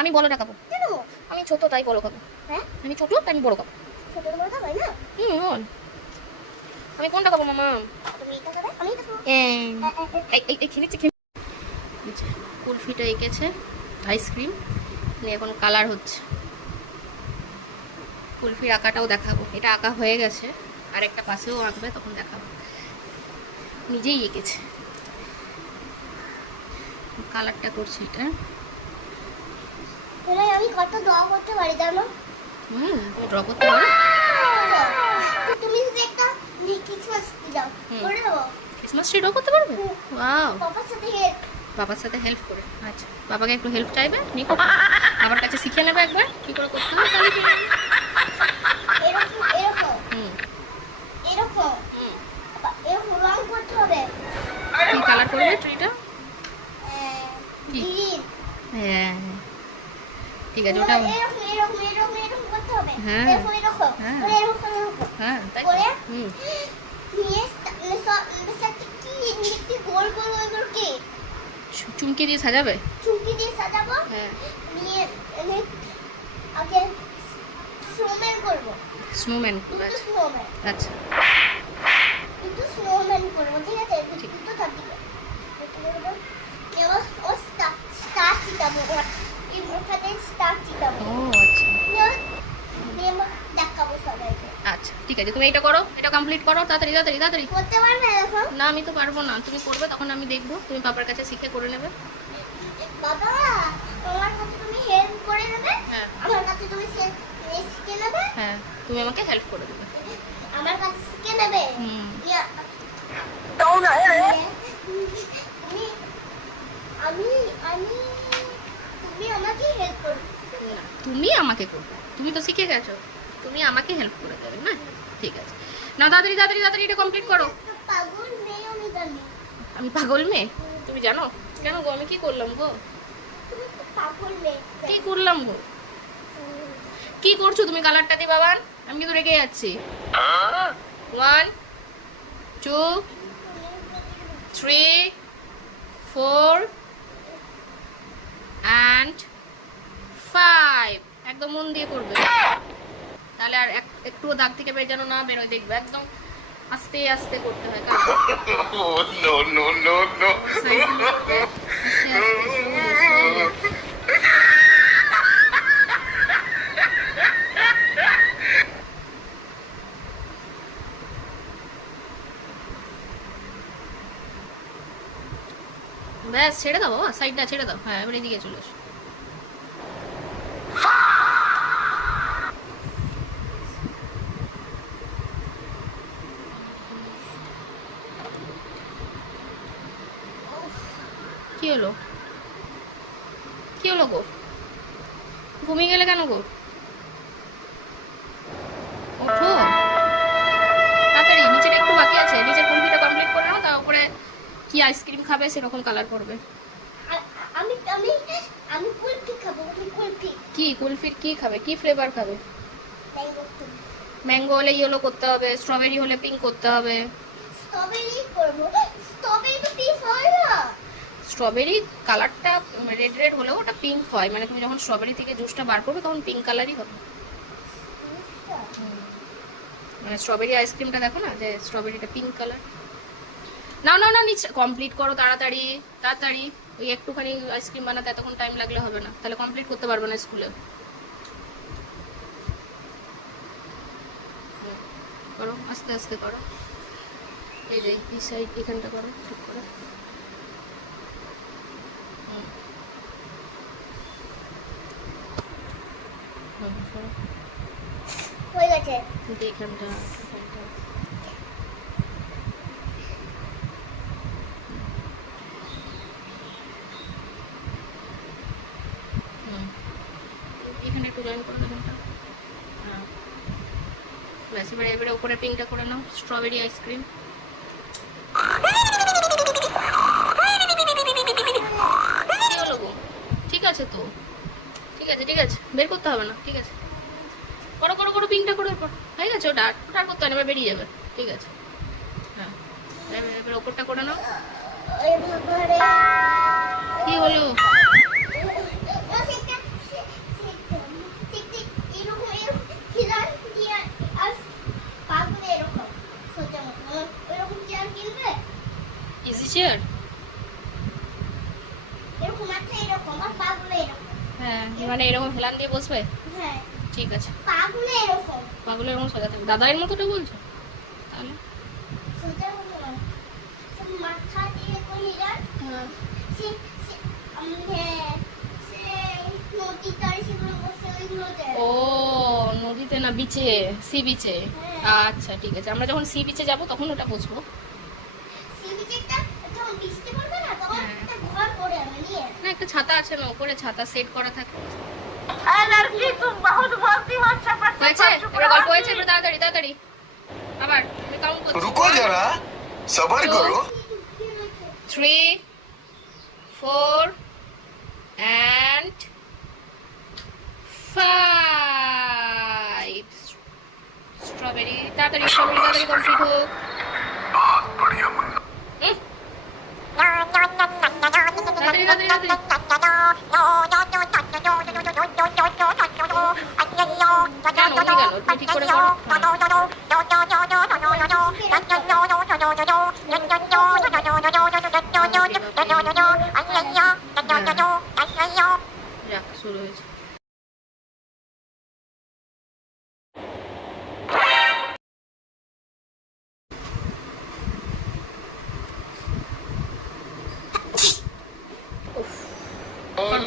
আমি বড়টা খাবো। আমি ছোট তাই বড় খাবো। হ্যাঁ আমি ছোট তাই আমি বড় খাবো। ছোট বড় খাবে না? বল আমি কোনটা খাবো মামা? তুমি এটা খাবে, আমি এটা খাবো। এই খেলেছি কুলফিটা এঁকেছে আইসক্রিম নিয়ে এখন কালার হচ্ছে। কুলফির আঁকাটাও দেখাবো। এটা আঁকা হয়ে গেছে, আর একটা পাশেও আঁকবে, তখন দেখাবো। নিজেই এঁকেছে, কালারটা করছে এটা। আমি কত ড্র করতে পারি জানো? ড্র করতে পারো। তুমি যদি একটা ক্রিসমাস দাও করে দেবো। ক্রিসমাস ট্রি ড্র করতে পারবে? ওয়াও, বাবার সাথে হেল্প বাবার সাথে হেল্প করে। আচ্ছা, বাবাকে একটু হেল্প চাইবে, নিকো বাবার কাছে শিখে নেবে একবার কি করে করতে হবে, তাহলে কি এরকম এরকম এরকম এরকম রং করতে হবে। কি কালার করবে ট্রিটা? গ্রিন। হ্যাঁ ঠিক আছে, ওটা এরকম এরকম এরকম এরকম করতে হবে। হ্যাঁ। এরকম এরকম হ্যাঁ। করে এরকম এরকম হ্যাঁ তাই করে হুম নিয়ে সব সাথে কি নিতে গোল গোল গোল গোল কি চুমকি দিয়ে সাজাবে। চুমকি দিয়ে সাজাবো। হ্যাঁ, নিয়ে এনে আগে স্নোম্যান করবো। স্নোম্যান। দুটো স্নোম্যান আচ্ছা দুটো স্নোম্যান করবো, ঠিক আছে? দুটো থাকবে। এবার ও স্টার চিতাবো, এই ওখানে স্টার চিতাবো। ও আচ্ছা নিয়ে দেখাবো সবাইকে। আচ্ছা ঠিক আছে, তুমি এটা করো, এটা কমপ্লিট করো তাড়াতাড়ি তাড়াতাড়ি তাড়াতাড়ি। করতে পারবে এখন? না আমি তো পারবো না, তুমি করবে তখন আমি দেখবো, তুমি বাবার কাছে শিখে করে নেবে। বাবা তোমার কাছে তুমি হেল্প করে নেবে, হ্যাঁ আমার কাছে তুমি শিখে নেবে। হ্যাঁ, তুমি আমাকে হেল্প করে দেবে। আমার কাছে শিখে নেবে। হুম তুমি আমি আমি তুমি আমাকে হেল্প করবে। না, তুমি আমাকে করবে, তুমি তো শিখে গেছো, তুমি আমাকে হেল্প করে দেবে না? ঠিক আছে, না তাড়াতাড়ি তাড়াতাড়ি তাড়াতাড়ি এটা কমপ্লিট করো। পাগল মেয়ে আমি জানি। আমি পাগল মেয়ে? তুমি জানো কেন গো? আমি কি করলাম গো? তুমি তো পাগল মেয়ে। কি করলাম গো? কি করছো তুমি কালারটা দিয়ে বাবান? আমি কিন্তু রেগে যাচ্ছি। 1 2 3 4 and 5 একদম মন দিয়ে করবে, তাহলে আর একটুও দাগ থেকে বের যেন না বেরোয়, দেখবে একদম আস্তে আস্তে করতে হয়। no, no, no, no. আস্তে আস্তে ব্যাস, ছেড়ে দাও বাবা, সাইডটা ছেড়ে দাও। হ্যাঁ এবার এদিকে চলে এসো। কি হলো? কি হলো গো? ঘুমিয়ে গেলে কেন গো? ওঠো তাড়াতাড়ি, নিচেটা একটু বাকি আছে, নিচের কমপ্লিটটা কমপ্লিট করে নাও, তারপরে কি আইসক্রিম খাবে সেরকম কালার করবে। আমি আমি আমি কুলফি খাবো। কুলফি কি কুলফির কি খাবে? কি ফ্লেভার খাবে? ম্যাঙ্গো। ম্যাঙ্গো হলে ইয়েলো করতে হবে, স্ট্রবেরি হলে পিঙ্ক করতে হবে। স্ট্রবেরি করবো। স্ট্রবেরি তো পিঙ্ক হয় না। স্ট্রবেরি কালারটা রেড রেড হলেও ওটা পিঙ্ক হয়, মানে তুমি যখন স্ট্রবেরি থেকে জুসটা বার করবে তখন পিঙ্ক কালারই হবে। মানে স্ট্রবেরি আইসক্রিমটা দেখো না, যে স্ট্রবেরিটা পিঙ্ক কালার। না না না, নিচে কমপ্লিট করো তাড়াতাড়ি তাড়াতাড়ি। ওই একটুখানি আইসক্রিম বানাতে এতক্ষণ টাইম লাগলে হবে না, তাহলে কমপ্লিট করতে পারবে না স্কুলে। করো আস্তে আস্তে করো, এই যে এই সাইড এখানটা করো, ঠিক করো। হয়ে গেছে। এখানটা এখানটা এখানে একটু জয়েন করে দেবেন। হ্যাঁ ব্যাস, এবারে এবারে উপরে পিঙ্কটা করে নাও, স্ট্রবেরি আইসক্রিম। কি হলো গো? ঠিক আছে তো, ঠিক আছে ঠিক আছে, বের করতে হবে না, ঠিক আছে। করো করো করো, পিঙ্কটা করো, এরপর হয়ে গেছে। ওটা ওটা আর করতে হবে না, এবার বেরিয়ে যাবে, ঠিক আছে। হ্যাঁ এবার ওপরটা করে নাও। কি হলো? আমার পাগুলো এরকম। হ্যাঁ মানে এরকম হেলান দিয়ে বসবে, হ্যাঁ, ঠিক আছে। পাগুলো এরকম। পাগুলো এরকম সোজা থাকবে, দাদাইয়ের মতোটা বলছো তাহলে? সোজা হলো না। সে মাথা দিয়ে করে যান। হ্যাঁ সে নদীর ধারে সেগুলো বসে ওইগুলোতে। ও নদীতে না, বিচে, সি বিচে। হ্যাঁ। আচ্ছা ঠিক আছে, আমরা যখন সি বিচে যাব তখন ওটা বসবো। সে বিচে একটা যখন বৃষ্টি পড়বে না তখন হ্যাঁ। একটা ঘর করে আমি নিয়ে। না একটা ছাতা আছে না, উপরে ছাতা সেট করা থাকে। হয়েছে এবার গল্প হয়েছে, এবার তাড়াতাড়ি তাড়াতাড়ি আবার আমি কাউন্ট করছি। रुको जरा सबर करो 3 4 and 5 স্ট্রবেরি, তাড়াতাড়ি স্ট্রবেরি তাড়াতাড়ি কমপ্লিট হোক। হুম, তাড়াতাড়ি তাড়াতাড়ি তাড়াতাড়ি। কেন উনি কেন, তুমি ঠিক করে করো। যাক শুরু হয়েছে।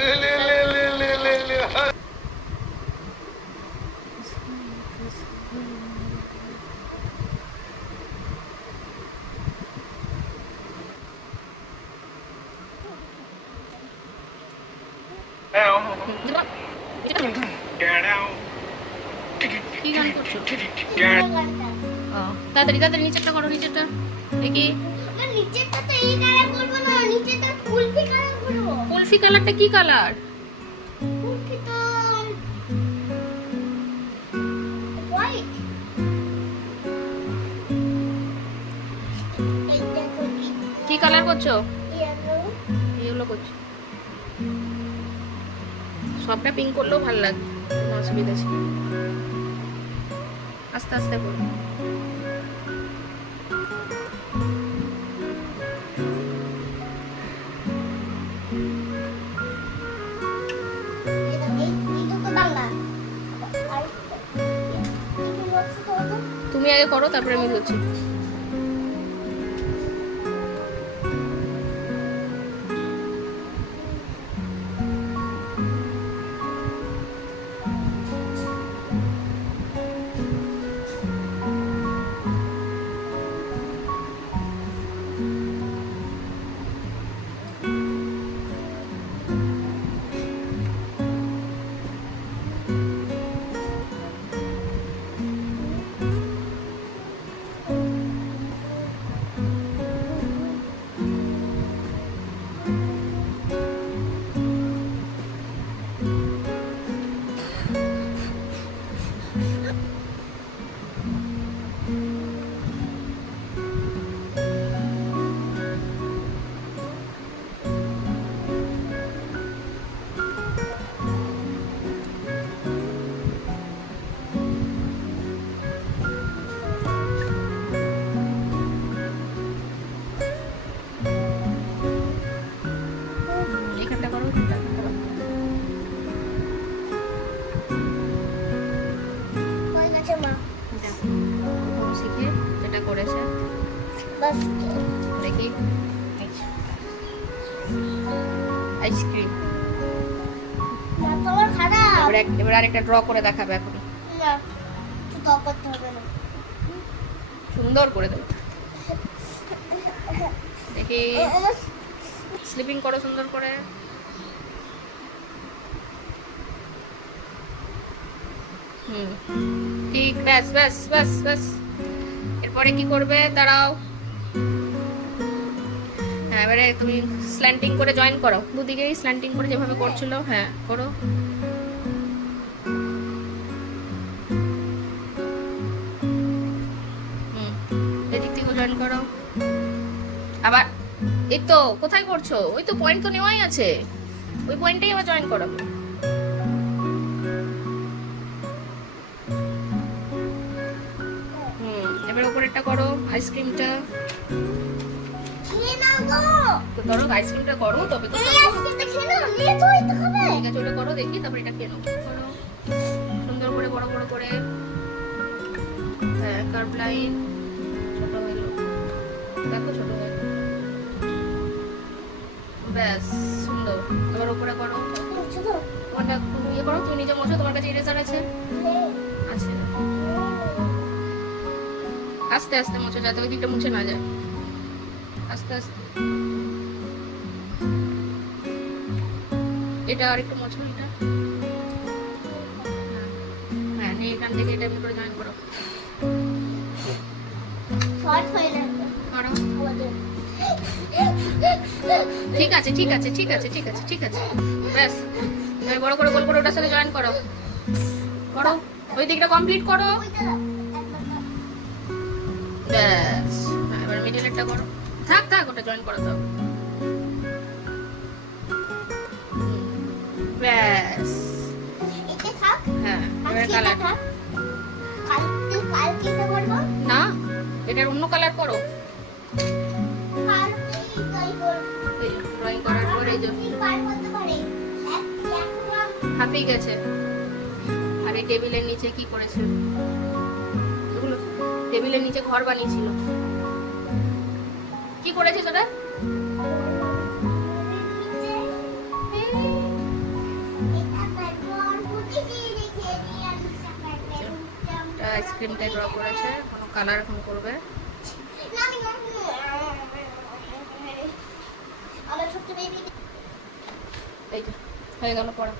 ले ले ले ले ले ले ले কি গান করছো? গানটা। তাড়াতাড়ি তাড়াতাড়ি নিচেরটা করো, নিচেরটা দেখি। আমার নিচেরটা তো এই কালার করবো না, নিচেরটা কুলফি কালার করবো। কুলফি কালারটা কি কালার? কুলফি তো হোয়াইট। এইটা করি কি কালার করছো? ইয়েলো। এগুলো করছো, সবটা পিঙ্ক করলেও ভালো লাগবে, কোনো অসুবিধা ছিল। আস্তে আস্তে করো। এই দুটো বাংলা। আর তুমি হচ্ছে তো ওটা। তুমি আগে করো তারপরে আমি করছি। এখানটা করো, এখানটা করো। হয়ে গেছে মা। দেখো, প্রথম শিখে যেটা করেছে বাস দেখি। আইসক্রিম। না তোমার খারাপ। এবার আরেকটা ড্র করে দেখাবে এখন। না তো দাও করতে হবে না। সুন্দর করে দেবো দেখি। আমার স্লিপিং করো সুন্দর করে। ঠিক, ব্যাস ব্যাস ব্যাস ব্যাস। এরপরে কি করবে দাঁড়াও। হ্যাঁ এবারে তুমি স্ল্যান্টিং করে জয়েন করো, দুদিকেই স্ল্যান্টিং করে যেভাবে করছিল, হ্যাঁ করো। এদিক থেকে জয়েন করো আবার। এই তো কোথায় করছো? ওই তো পয়েন্ট তো নেওয়াই আছে, ওই পয়েন্টেই আবার জয়েন করো। এবার উপরেরটা করো, আইসক্রিমটা। খেয়ে নাও গো। তো ধরো আইসক্রিমটা করো তবে তো এই আইসক্রিমটা খেয়ে নাও, নিয়ে তো করো দেখি, তারপর এটা কেন করো সুন্দর করে, বড় বড় করে। হ্যাঁ, কার্ভ লাইন ছোট হলো, দেখো ছোট হয়ে, ব্যাস সুন্দর। এবার উপরে করো, ছোট ওটা একটু ইয়ে করো, তুমি নিজে মোছো, তোমার কাছে ইরেজার আছে? আছে। আস্তে আস্তে মোছো, যাতে ওই দিকটা মুছে না যায়, আস্তে আস্তে। এটা আর একটু মোছো, এটা হ্যাঁ, নিয়ে এখান থেকে এটা এমনি করে জয়েন করো, শর্ট হয়ে যাবে করো। আমাদের। ঠিক আছে ঠিক আছে ঠিক আছে ঠিক আছে ঠিক আছে, ব্যাস। এবার বড় করে গোল করে ওটার সাথে জয়েন করো, করো ওই দিকটা কমপ্লিট করো, ওইটা দাও। ব্যাস। হ্যাঁ, এবার মিডলেরটা করো, থাক থাক, ওটা জয়েন করো দাও, ব্যাস। এটা থাক। হ্যাঁ, এবার আজকে এটা কালার থাক। কালকে এটা করবো। না, এটার অন্য কালার করো। কালকে এটাই করবো। ড্রয়িং করার পর এই যে কি পার করতে পারে? একটা হাঁপিয়ে গেছে। আর এই টেবিলের নিচে কি করেছে? এগুলো টেবিলের নিচে ঘর বানিয়েছিল। কি করেছে সেটা? আইসক্রিমটা ড্র করেছে, কোনো কালার এখন করবে। আমার ছোট্ট বেবি এই যে হয়ে গেল পড়া।